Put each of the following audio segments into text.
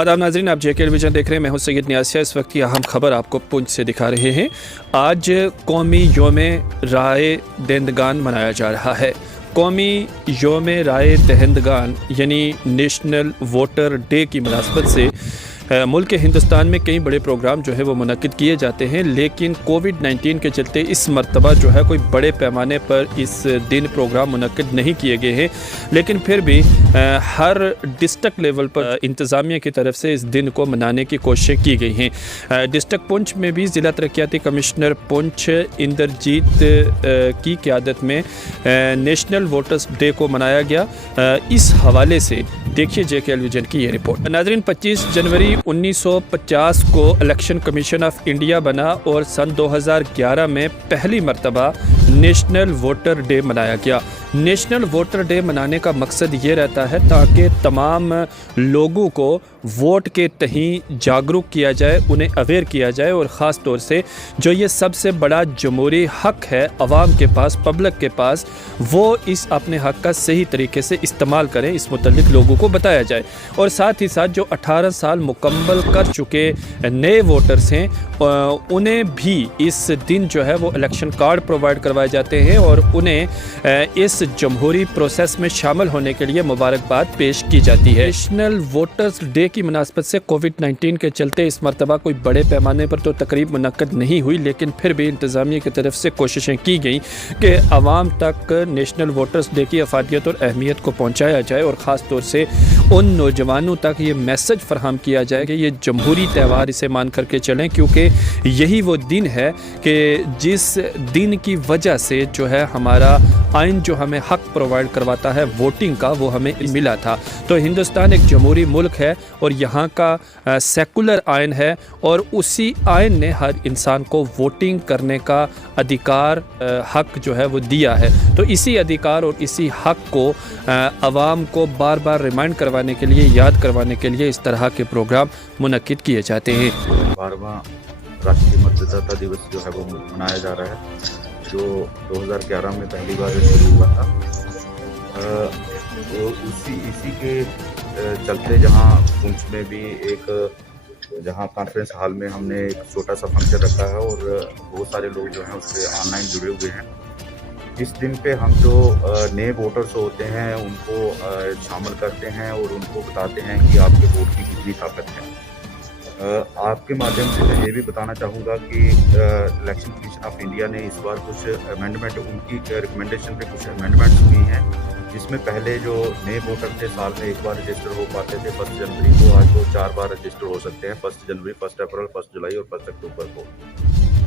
आदाब नाज़रीन, आप JK टेलीविज़न देख रहे हैं। मैं हूं सैयद न्यासिया। इस वक्त की अहम खबर आपको पुंछ से दिखा रहे हैं। आज कौमी योम राय दहिंदगान मनाया जा रहा है। कौमी योम राय दहिंदगान यानी नेशनल वोटर डे की मुनासबत से मुल्क हिंदुस्तान में कई बड़े प्रोग्राम जो है वो मुनक्किद किए जाते हैं, लेकिन कोविड-19 के चलते इस मरतबा जो है कोई बड़े पैमाने पर इस दिन प्रोग्राम मुनक्किद नहीं किए गए हैं। लेकिन फिर भी हर डिस्ट्रिक्ट लेवल पर इंतज़ामिया की तरफ से इस दिन को मनाने की कोशिशें की गई हैं। डिस्ट्रिक्ट पुंछ में भी ज़िला तरक्याती कमिश्नर पुंछ इंद्रजीत की क़यादत में नेशनल वोटर्स डे को मनाया गया। इस हवाले से देखिए JK टेलीविज़न की ये रिपोर्ट। नाज़रीन, 25 जनवरी 1950 को इलेक्शन कमीशन ऑफ इंडिया बना और सन 2011 में पहली मरतबा नेशनल वोटर डे मनाया गया। नेशनल वोटर डे मनाने का मकसद ये रहता है ताकि तमाम लोगों को वोट के तहीं जागरूक किया जाए, उन्हें अवेयर किया जाए और ख़ास तौर से जो ये सबसे बड़ा जमहूरी हक़ है अवाम के पास, पब्लिक के पास, वो इस अपने हक़ का सही तरीके से इस्तेमाल करें, इस मुतल्लिक लोगों को बताया जाए। और साथ ही साथ जो 18 साल मुकम्मल कर चुके नए वोटर्स हैं उन्हें भी इस दिन जो है वो इलेक्शन कार्ड प्रोवाइड करवाए जाते हैं और उन्हें इस जमहूरी प्रोसेस में शामिल होने के लिए मुबारकबाद पेश की जाती है। नेशनल वोटर्स डे की मुनासबत से कोविड-19 के चलते इस मरतबा कोई बड़े पैमाने पर तो तकरीब मुनक्किद नहीं हुई, लेकिन फिर भी इंतज़ामिया की तरफ से कोशिशें की गई कि आवाम तक नेशनल वोटर्स डे की अफादियत और अहमियत को पहुँचाया जाए और ख़ास तौर से उन नौजवानों तक ये मैसेज फराहम किया जाए कि ये जमहूरी त्यौहार इसे मान करके चलें, क्योंकि यही वो दिन है कि जिस दिन की वजह से जो है हमारा आइन जो हमें हक़ प्रोवाइड करवाता है वोटिंग का, वो हमें मिला था। तो हिंदुस्तान एक जमहूरी मुल्क है और यहाँ का सेकुलर आइन है और उसी आइन ने हर इंसान को वोटिंग करने का अधिकार, हक़ जो है वो दिया है। तो इसी अधिकार और इसी हक़ को आवाम को बार बार रिमाइंड करवाने के लिए, याद करवाने के लिए इस तरह के प्रोग्राम मुनक्किद किए जाते हैं। 12वां राष्ट्रीय मतदाता दिवस जो है वो मनाया जा रहा है, जो 2011 में पहली बार शुरू हुआ था। तो इसी के चलते जहां पुंछ में भी जहां कॉन्फ्रेंस हॉल में हमने एक छोटा सा फंक्शन रखा है और बहुत सारे लोग जो हैं उससे ऑनलाइन जुड़े हुए हैं। इस दिन पे हम जो नए वोटर्स होते हैं उनको शामिल करते हैं और उनको बताते हैं कि आपके वोट की कितनी ताकत है। आपके माध्यम से मैं ये भी बताना चाहूँगा कि इलेक्शन कमीशन ऑफ इंडिया ने इस बार कुछ अमेंडमेंट, उनकी रिकमेंडेशन पे कुछ अमेंडमेंट्स हुई हैं, जिसमें पहले जो नए वोटर थे साल में एक बार रजिस्टर हो पाते थे 1 जनवरी को, आज वो 4 बार रजिस्टर हो सकते हैं, 1 जनवरी, 1 अप्रैल, 1 जुलाई और 1 अक्टूबर को।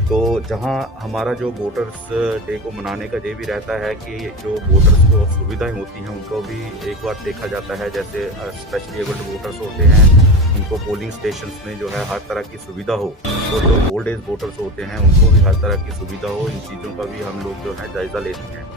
तो जहां हमारा जो वोटर्स डे को मनाने का ये भी रहता है कि जो वोटर्स को सुविधाएं होती हैं उनको भी एक बार देखा जाता है। जैसे स्पेशली एबल्ड वोटर्स होते हैं, उनको पोलिंग स्टेशंस में जो है हर तरह की सुविधा हो, और जो ओल्ड एज वोटर्स होते हैं उनको भी हर तरह की सुविधा हो। इन चीज़ों का भी हम लोग जो है जायज़ा लेते हैं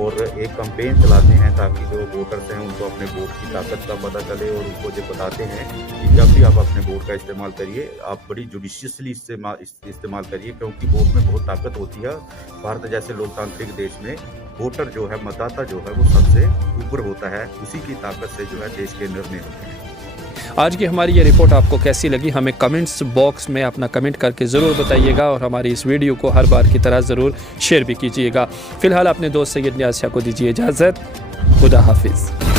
और एक कैंपेन चलाते हैं ताकि जो वोटर्स हैं उनको अपने वोट की ताकत का पता चले और उनको ये बताते हैं कि जब भी आप अपने वोट का इस्तेमाल करिए, आप बड़ी जुडिशियसली इस्तेमाल करिए, क्योंकि वोट में बहुत ताकत होती है। भारत जैसे लोकतांत्रिक देश में वोटर जो है, मतदाता जो है, वो सबसे ऊपर होता है, उसी की ताकत से जो है देश के निर्णय होते हैं। आज की हमारी ये रिपोर्ट आपको कैसी लगी, हमें कमेंट्स बॉक्स में अपना कमेंट करके ज़रूर बताइएगा और हमारी इस वीडियो को हर बार की तरह ज़रूर शेयर भी कीजिएगा। फ़िलहाल अपने दोस्त सैयद न्यासिया को दीजिए इजाज़त। खुदा हाफिज़।